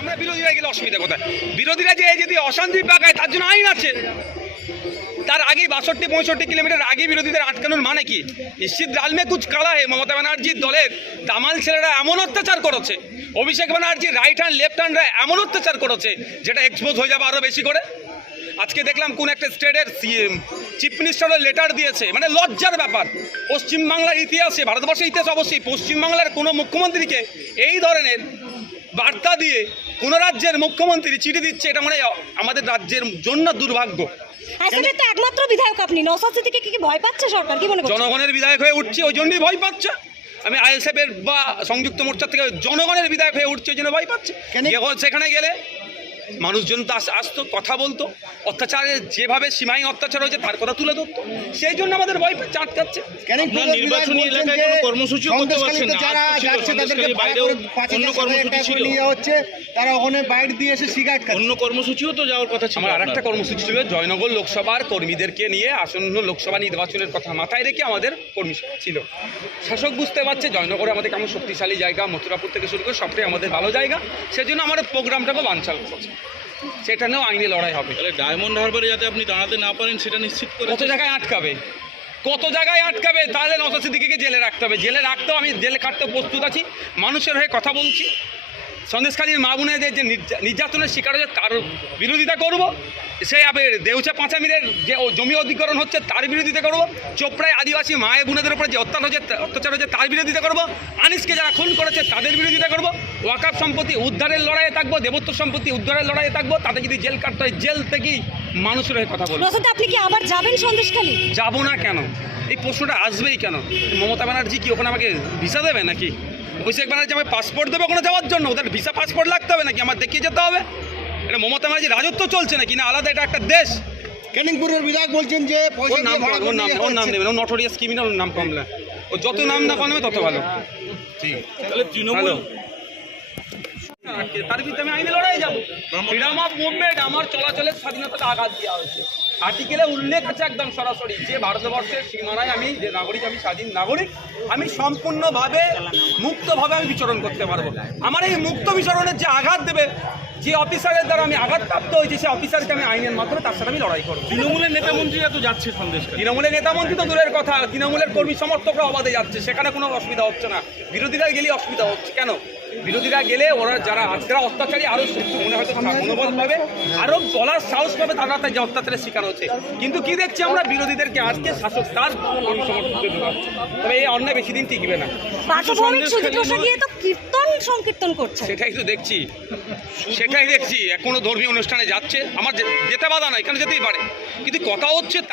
আমরা বিরোধীরা গেলে অসুবিধা কোথায়? বিরোধীরা যে যদি অশান্তি পাকায় তার জন্য আইন আছে। তার আগে বাষট্টি, পঁয়ষট্টি কিলোমিটার আগে বিরোধীদের আটকানোর মানে কি? নিশ্চিত ডালমে কুচ কালা হে, মমতা ব্যানার্জির দলের দামাল ছেলেরা এমন অত্যাচার করেছে। Abhishek Banerjee right hand left হ্যান্ডরা এমন অত্যাচার করেছে, যেটা এক্সপোজ হয়ে যাবে আরও বেশি করে। আজকে দেখলাম কোন একটা স্টেটের সিএম চিফ মিনিস্টারের লেটার দিয়েছে। মানে লজ্জার ব্যাপার। পশ্চিমবাংলার ইতিহাসে, ভারতবর্ষের ইতিহাস অবশ্যই পশ্চিমবাংলার কোনো মুখ্যমন্ত্রীকে এই ধরনের বার্তা দিয়ে কোনো রাজ্যের মুখ্যমন্ত্রী চিঠি দিচ্ছে এটা মানে আমাদের রাজ্যের জন্য দুর্ভাগ্য। তো একমাত্র বিধায়ক আপনি নৌসাদ সিদ্দিকে কি কি ভয় পাচ্ছে সরকার কি মনে জনগণের বিধায়ক হয়ে উঠছে ওই জন্যই ভয় পাচ্ছে। আমি আইএসএফের বা সংযুক্ত মোর্চার থেকে জনগণের বিধায়ক হয়ে উঠছে ওই জন্য ভয় পাচ্ছে। সেখানে গেলে মানুষজন তো আসতো কথা বলতো অত্যাচারের যেভাবে সীমাহীন অত্যাচার হয়েছে তার কথা তুলে ধরতো। সেই জন্য আমাদের ভয় পাচ্ছে আটকাচ্ছে নির্বাচনী এলাকায় কোনো করতে পারছেন না। যারা যাচ্ছে তাদেরকে অন্য কর্মসূচি ছিল। হচ্ছে তারা ওখানে বাইরে দিয়ে এসে সিগারেট খাচ্ছে। অন্য কর্মসূচিও তো যাওয়ার কথা ছিল আমার আর একটা কর্মসূচি ছিল জয়নগর লোকসভার কর্মীদেরকে নিয়ে আসন্ন লোকসভা নির্বাচনের কথা মাথায় রেখে আমাদের কর্মসূচি ছিল। শাসক বুঝতে পারছে জয়নগরে আমাদের কেমন শক্তিশালী জায়গা মথুরাপুর থেকে শুরু করে সবটাই আমাদের ভালো জায়গা। সেজন্য আমাদের প্রোগ্রামটাকে বানচাল করছে। সেটা নিয়েও আইনে লড়াই হবে। তাহলে ডায়মন্ড হারবারে যাতে আপনি দাঁড়াতে না পারেন সেটা নিশ্চিত করে কত জায়গায় আটকাবে? কত জায়গায় আটকাবে? তাহলে নশো দিকে জেলে রাখতে হবে। জেলে রাখতেও আমি জেলে কাটতে প্রস্তুত আছি। মানুষের হয়ে কথা বলছি। সন্দেশখালীর মা বোনেদের যে নির্যাতনের শিকার হচ্ছে তার বিরোধিতা করব। সে দেউচা পাঁচামিরের যে জমি অধিকরণ হচ্ছে, তার বিরোধিতা করব। চোপড়ায় আদিবাসী মায়ের বোনেদের উপরে যে অত্যাচার হচ্ছে অত্যাচার হচ্ছে, তার বিরোধিতা করব। আনিসকে যারা খুন করেছে, তাদের বিরোধিতা করব। ওয়াকাপ সম্পত্তি উদ্ধারের লড়াইয়ে থাকব, দেবত্ব সম্পত্তি উদ্ধারের লড়াইয়ে থাকব। তাদের যদি জেল কাটতে হয়, জেল থেকেই মানুষের হয়ে কথা বলব। আপনি কি আবার যাবেন সন্দেশখালী? যাব না কেন? এই প্রশ্নটা আসবেই কেন? মমতা ব্যানার্জি কি ওখানে আমাকে ভিসা দেবে নাকি? অভিষেক ব্যানার্জি আমাকে পাসপোর্ট দেবে ওখানে যাওয়ার জন্য? ওদের ভিসা পাসপোর্ট লাগতে হবে নাকি? আমার দেখিয়ে যেতে হবে? এটা মমতা ব্যানার্জি রাজত্ব চলছে নাকি? না আলাদা এটা একটা দেশ। ক্যানিং পুরের বিধায়ক বলছেন যে ওর নাম কম, ওর নাম ওর নাম। দেবেন ও নটোরিয়াস ক্রিমিনাল ওর নাম কমলে। ও যত নাম না কমবে তত ভালো। ঠিক তাহলে তৃণমূল তার বিরুদ্ধে আমি আইনে লড়াই যাব। ফ্রিডম অফ মুভমেন্ট আমার চলাচলের স্বাধীনতাকে আঘাত দেওয়া হয়েছে। আর্টিকেলে উল্লেখ আছে একদম সরাসরি যে ভারতবর্ষের সীমানায় আমি যে নাগরিক আমি স্বাধীন নাগরিক আমি সম্পূর্ণভাবে মুক্তভাবে আমি বিচরণ করতে পারব। আমার এই মুক্ত বিচরণের যে আঘাত দেবে যে অফিসারের দ্বারা আমি আঘাতপ্রাপ্ত হয়েছি সেই অফিসারকে আমি আইনের মাধ্যমে তার সাথে আমি লড়াই করব। তৃণমূলের নেতা মন্ত্রীরা তো যাচ্ছে সন্দেশ তৃণমূলের নেতামন্ত্রী তো দূরের কথা তৃণমূলের কর্মী সমর্থকরা অবাধে যাচ্ছে সেখানে কোনো অসুবিধা হচ্ছে না। বিরোধীরা গেলেই অসুবিধা হচ্ছে কেন? বিরোধীরা গেলে ওরা যারা আজকেরা অত্যাচারী আরও একটু মনে হয়তো মনোবল পাবে আরও বলার সাহস পাবে তারা যে অত্যাচারের শিকার হচ্ছে। কিন্তু কি দেখছি আমরা? বিরোধীদেরকে আজকে শাসক তার কর্মী সমর্থকদের ঢোকাচ্ছে তবে এই অন্যায় বেশি দিন টিকবে না। কীর্তন সংকীর্তন করছে। সেটাই তো দেখছি। সেটাই দেখছি। এখনও ধর্মীয় অনুষ্ঠানে যাচ্ছে। আমার যেতে বাধা নাই এখানে যেতেই পারে? কিন্তু কথা হচ্ছে